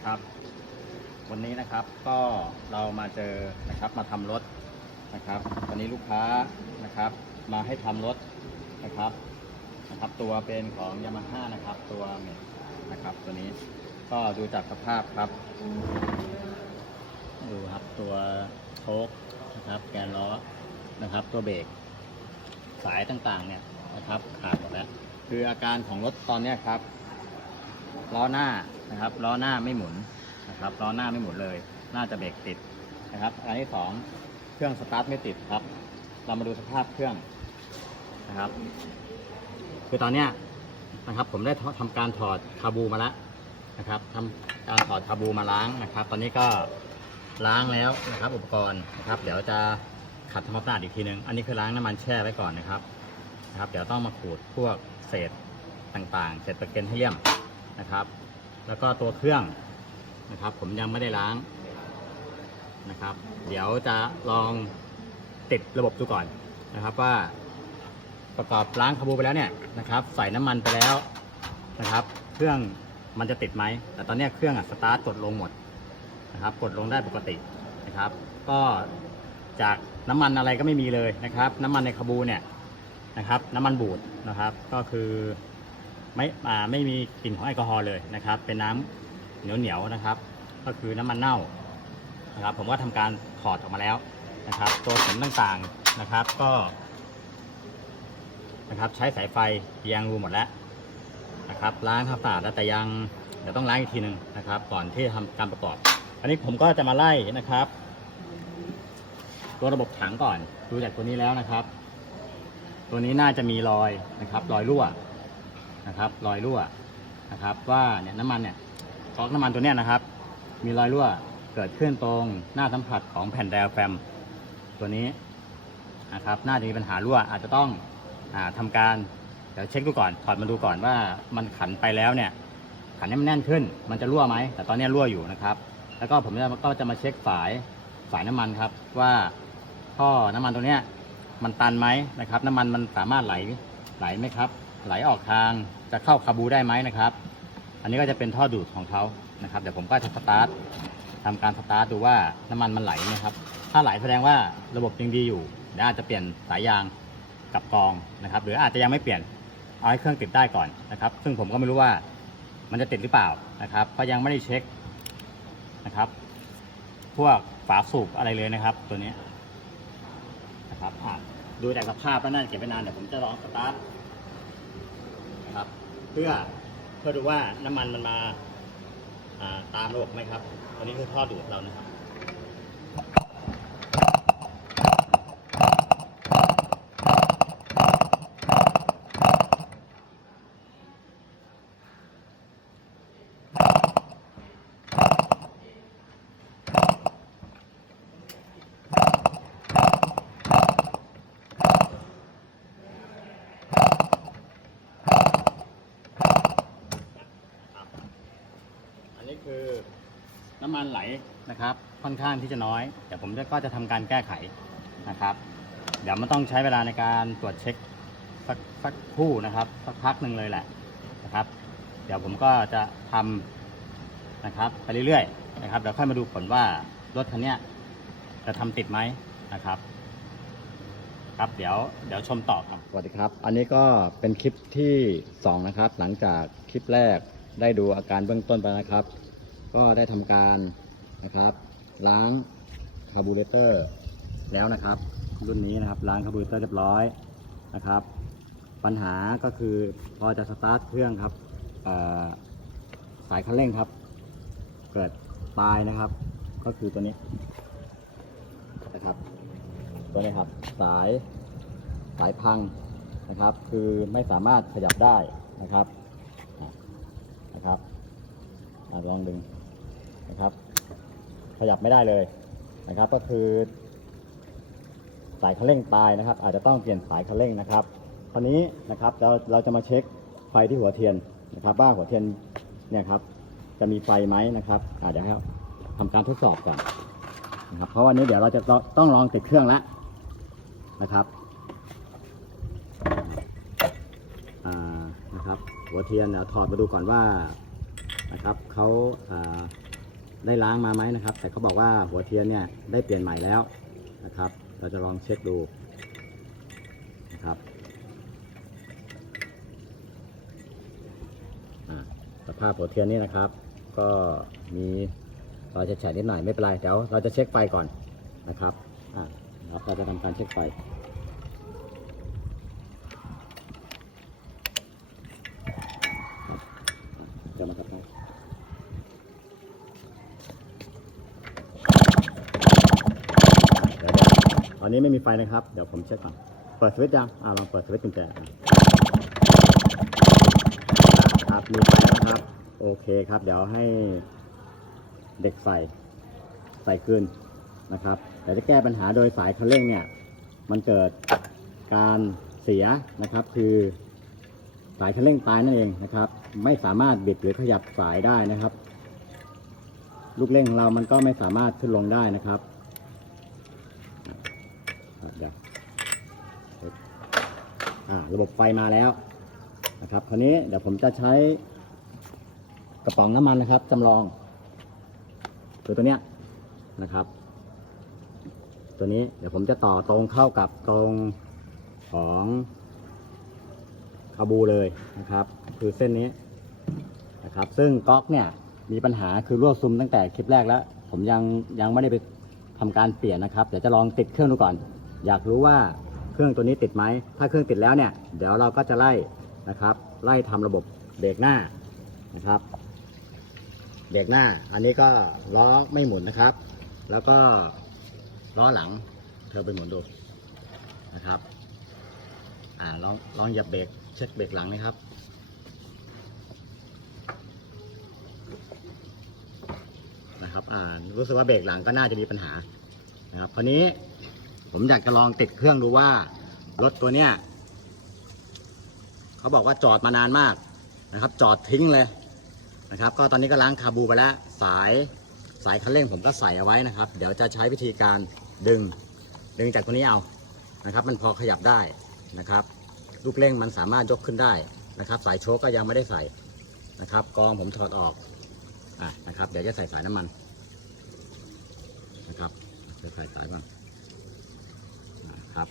นะครับ วันนี้นะครับก็เรามาเจอนะครับมาทำรถนะครับวันนี้ลูกค้านะครับมาให้ทำรถนะครับนะครับตัวเป็นของยามาฮ่านะครับตัวเมทนะครับตัวนี้ก็ดูจากสภาพครับ ดูครับตัวโชคนะครับแกนล้อนะครับ ตัวเบรกสายต่างๆเนี่ยนะครับขาดหมดแล้วคืออาการของรถตอนนี้ครับ ล้อหน้านะครับล้อหน้าไม่หมุนนะครับล้อหน้าไม่หมุนเลย น่าจะเบรกติดนะครับ อันที่สองเครื่องสตาร์ทไม่ติดครับ เรามาดูสภาพเครื่องนะครับ คือตอนเนี้ยนะครับ ผมได้ทำการถอดคาบูมาแล้วนะครับทำการถอดคาบูมาล้างนะครับ ตอนนี้ก็ล้างแล้วนะครับ อุปกรณ์นะครับ เดี๋ยวจะขัดทำความสะอาดอีกทีนึง อันนี้คือล้างน้ำมันแช่ไว้ก่อนนะครับนะครับ เดี๋ยวต้องมาขูดพวกเศษต่างๆ เศษตะเกียงให้เลี่ยม นะครับ แล้วก็ตัวเครื่องนะครับ ผมยังไม่ได้ล้างนะครับ เดี๋ยวจะลองติดระบบดูก่อนนะครับว่า ประกอบล้างคาบูไปแล้วเนี่ยนะครับ ใส่น้ำมันไปแล้วนะครับ เครื่องมันจะติดไหมแต่ตอนนี้เครื่องอะสตาร์ทกดลงหมดนะครับ กดลงได้ปกตินะครับ ก็จากน้ำมันอะไรก็ไม่มีเลยนะครับ น้ำมันในคาบูเนี่ยนะครับ น้ำมันบูดนะครับ ก็คือ ไม่อ่าไม่มีกลิ่นของแอลกอฮอล์เลยนะครับ เป็นน้ำเหนียวเหนียวๆนะครับ ก็คือน้ำมันเน่านะครับ ผมก็ทำการถอดออกมาแล้วนะครับ ตัวเข็มต่างๆนะครับก็นะครับใช้สายไฟยางรูหมดแล้วนะครับล้างทำสะอาดแล้วแต่ยังเดี๋ยวต้องล้างอีกทีหนึ่งนะครับ ก่อนที่จะทำการประกอบ อันนี้ผมก็จะมาไล่นะครับ ตัวระบบถังก่อนดูจากตัวนี้แล้วนะครับ ตัวนี้น่าจะมีรอยนะครับ รอยรั่ว นะครับรอยรั่วนะครับ ว่าเนี่ยน้ำมันเนี่ยก๊อกน้ำมันตัวเนี้ยนะครับ มีรอยรั่วเกิดขึ้นตรงหน้าสัมผัสของแผ่นไดอะแฟมตัวนี้นะครับ น่าจะมีปัญหารั่วอาจจะต้องอาทำการเดี๋ยวเช็คดูก่อนถอดมาดูก่อนว่ามันขันไปแล้วเนี่ย ขันให้มันแน่นขึ้น มันจะรั่วไหมแต่ตอนนี้รั่วอยู่นะครับ แล้วก็ผมก็จะมาเช็คสายสายน้ำมันครับ ว่าท่อน้ำมันตัวเนี้ยมันตันไหมนะครับ น้ำมันมันสามารถไหลไหลไหมครับ ไหลออกทางจะเข้าคาบูได้ไหมนะครับ อันนี้ก็จะเป็นท่อดูดของเขานะครับเดี๋ยวผมก็จะสตาร์ททำการสตาร์ทดูว่าน้ำมันมันไหลไหมครับ ถ้าไหลแสดงว่าระบบยังดีอยู่เดี๋ยวอาจจะเปลี่ยนสายยางกับกองนะครับ หรืออาจจะยังไม่เปลี่ยนเอาให้เครื่องติดได้ก่อนนะครับ ซึ่งผมก็ไม่รู้ว่ามันจะติดหรือเปล่านะครับเพราะยังไม่ได้เช็คนะครับ พวกฝาสูบอะไรเลยนะครับ ตัวนี้นะครับอะดูจากสภาพแล้วน่าจะเก็บไปนานเดี๋ยวผมจะลองสตาร์ท นะครับ เพื่อเพื่อดูว่าน้ำมันมันมาตามระบบไหมครับตันนี้คือท่อดูดเรานะครับ คือน้ำมันไหลนะครับ ค่อนข้างที่จะน้อย เดี๋ยวผมก็จะทำการแก้ไขนะครับ เดี๋ยวมันต้องใช้เวลาในการตรวจเช็คสักสักคู่นะครับสักพักหนึ่งเลยแหละนะครับ เดี๋ยวผมก็จะทำนะครับไปเรื่อยๆนะครับเดี๋ยวค่อยมาดูผลว่ารถคันนี้จะทำติดไหมนะครับครับเดี๋ยวเดี๋ยวชมต่อครับสวัสดีครับ อันนี้ก็เป็นคลิปที่ 2 นะครับ หลังจากคลิปแรกได้ดูอาการเบื้องต้นไปนะครับ ก็ได้ทำการนะครับล้างคาร์บูเรเตอร์แล้วนะครับ รุ่นนี้นะครับล้างคาร์บูเรเตอร์เรียบร้อยนะครับ ปัญหาก็คือพอจะสตาร์ทเครื่องครับสายคันเร่งครับ เกิดตายนะครับ ก็คือตัวนี้นะครับ ตัวนี้ครับสายสายพังนะครับ คือไม่สามารถขยับได้นะครับนะครับลองดึง นะครับ ขยับไม่ได้เลยนะครับ ก็คือ สายคันเร่งตายนะครับ อาจจะต้องเปลี่ยนสายคันเร่งนะครับคราวนี้นะครับเราเราจะมาเช็คไฟที่หัวเทียนนะครับว่าหัวเทียนเนี่ยครับจะมีไฟไหมนะครับอาจจะเดี๋ยวให้ทำการทดสอบก่อนนะครับเพราะวันนี้เดี๋ยวเราจะต้องลองติดเครื่องแล้วนะครับนะครับหัวเทียนเดี๋ยวถอดมาดูก่อนว่านะครับเขาอ่า ได้ล้างมาไหมนะครับ แต่เขาบอกว่าหัวเทียนเนี่ยได้เปลี่ยนใหม่แล้วนะครับ เราจะลองเช็คดูนะครับสภาพหัวเทียนนี่นะครับ ก็มีรอยแฉะๆนิดหน่อยไม่เป็นไรเดี๋ยวเราจะเช็คไฟก่อนนะครับเราจะทำการเช็คไฟจะมากับเราเดี๋ยวต อนนี้ไม่มีไฟนะครับ เดี๋ยวผมเช็คก่อน เปิดสวิตช์ยัง อ่าลองเปิดสวิตช์กุญแจครับมีไฟแล้วนะครับ โอเคครับ เดี๋ยวให้เด็กใส่ใส่คืนนะครับเดี๋ยวจะแก้ปัญหาโดยสายคันเร่งเนี่ย มันเกิดการเสียนะครับ คือสายคันเร่งตายนั่นเองนะครับ ไม่สามารถบิดหรือขยับสายได้นะครับ ลูกเร่งของเรามันก็ไม่สามารถขึ้นลงได้นะครับ เดี๋ยวระบบไฟมาแล้วนะครับคราวนี้เดี๋ยวผมจะใช้กระป๋องน้ำมันนะครับจำลองคือตัวเนี้ยนะครับ ตัวนี้เดี๋ยวผมจะต่อตรงเข้ากับตรงของคาบูเลยนะครับ คือเส้นนี้นะครับ ซึ่งก๊อกเนี่ยมีปัญหาคือรั่วซึมตั้งแต่คลิปแรกแล้ว ผมยังยังไม่ได้ไปทำการเปลี่ยนนะครับ เดี๋ยวจะลองติดเครื่องดูก่อน อยากรู้ว่าเครื่องตัวนี้ติดไหม ถ้าเครื่องติดแล้วเนี่ย เดี๋ยวเราก็จะไล่นะครับ ไล่ทำระบบเบรกหน้านะครับเบรกหน้า อันนี้ก็ล้อไม่หมุนนะครับ แล้วก็ล้อหลัง เธอไปหมุนดูนะครับ อ่าลองลองหยียบเบรกเช็คเบรกหลังนะครับนะครับ อ่ารู้สึกว่าเบรกหลังก็น่าจะมีปัญหานะครับคราวนี้ ผมอยากจะลองติดเครื่องดูว่า รถตัวเนี้ยเขาบอกว่าจอดมานานมากนะครับ จอดทิ้งเลยนะครับ ก็ตอนนี้ก็ล้างคาบูไปแล้วสายสายคันเร่งผมก็ใส่เอาไว้นะครับ เดี๋ยวจะใช้วิธีการดึง ดึงจากตัวนี้เอานะครับ มันพอขยับได้นะครับ ลูกเร่งมันสามารถยกขึ้นได้นะครับ สายโชคก็ยังไม่ได้ใส่นะครับ กองผมถอดออกอะนะครับ เดี๋ยวจะใส่สายน้ำมันนะครับจะใส่สายก่อน ครับ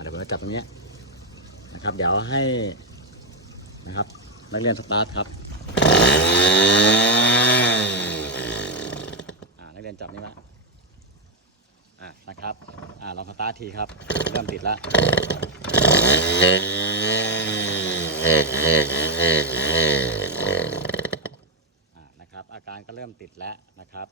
เดี๋ยวผมจะจับตรงนี้นะครับ เดี๋ยวให้นะครับนักเรียนสตาร์ทครับนักเรียนจับนี่ละอะนะครับอ่าลองสตาร์ททีครับเริ่มติดแล้วนะครับ อาการก็เริ่มติดแล้วนะครับ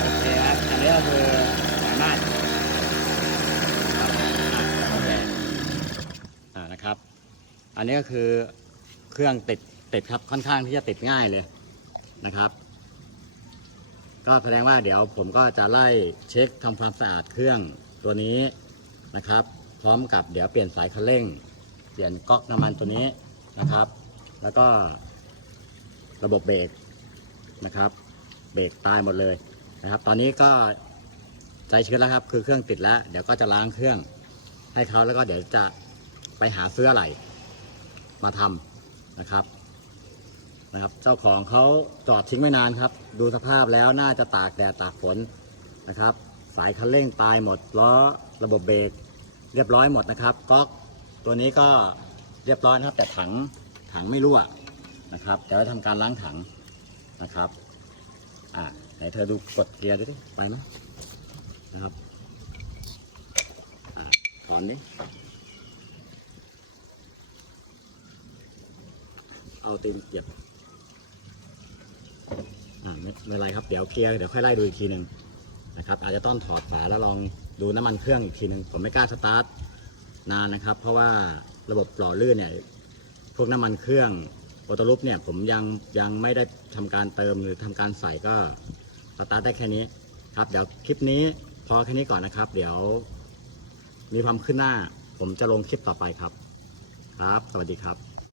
โอเคครับ อันนี้ก็คือสามารถโอเคอ่านะครับ อันนี้ก็คือเครื่องติดติดครับค่อนข้างที่จะติดง่ายเลยนะครับ ก็แสดงว่าเดี๋ยวผมก็จะไล่เช็คทำความสะอาดเครื่องตัวนี้นะครับ พร้อมกับเดี๋ยวเปลี่ยนสายคันเร่ง เปลี่ยนก๊อกน้ำมันตัวนี้นะครับ แล้วก็ระบบเบรกนะครับ เบรกตายหมดเลยนะครับ ตอนนี้ก็ใจชื้นแล้วครับ คือเครื่องติดแล้ว เดี๋ยวก็จะล้างเครื่องให้เขาแล้วก็เดี๋ยวจะไปหาซื้ออะไร มาทำนะครับนะครับ เจ้าของเขาจอดทิ้งไม่นานครับ ดูสภาพแล้วน่าจะตากแดดตากฝนนะครับ สายคันเร่งตายหมดล้อระบบเบรกเรียบร้อยหมดนะครับก๊อกตัวนี้ก็เรียบร้อยนะครับ แต่ถังถังไม่รั่วนะครับเดี๋ยวทำการล้างถังนะครับอ่าไหนเธอดูกดเกียร์ดูดิไปไหมนะครับอ่าถอนดิ เอาตีนเหยียบอ่าไม่ไม่เป็นไรครับเดี๋ยวเกียร์เดี๋ยวค่อยไล่ดูอีกทีหนึ่งนะครับ อาจจะต้องถอดฝาแล้วลองดูน้ำมันเครื่องอีกทีหนึ่งผมไม่กล้าสตาร์ทนานนะครับ เพราะว่าระบบหล่อลื่นเนี่ยพวกน้ำมันเครื่องออโตลูปเนี่ยผมยังยังไม่ได้ทำการเติมหรือทำการใส่ก็สตาร์ทได้แค่นี้ครับ เดี๋ยวคลิปนี้พอแค่นี้ก่อนนะครับ เดี๋ยวมีความขึ้นหน้า ผมจะลงคลิปต่อไปครับ ครับ สวัสดีครับ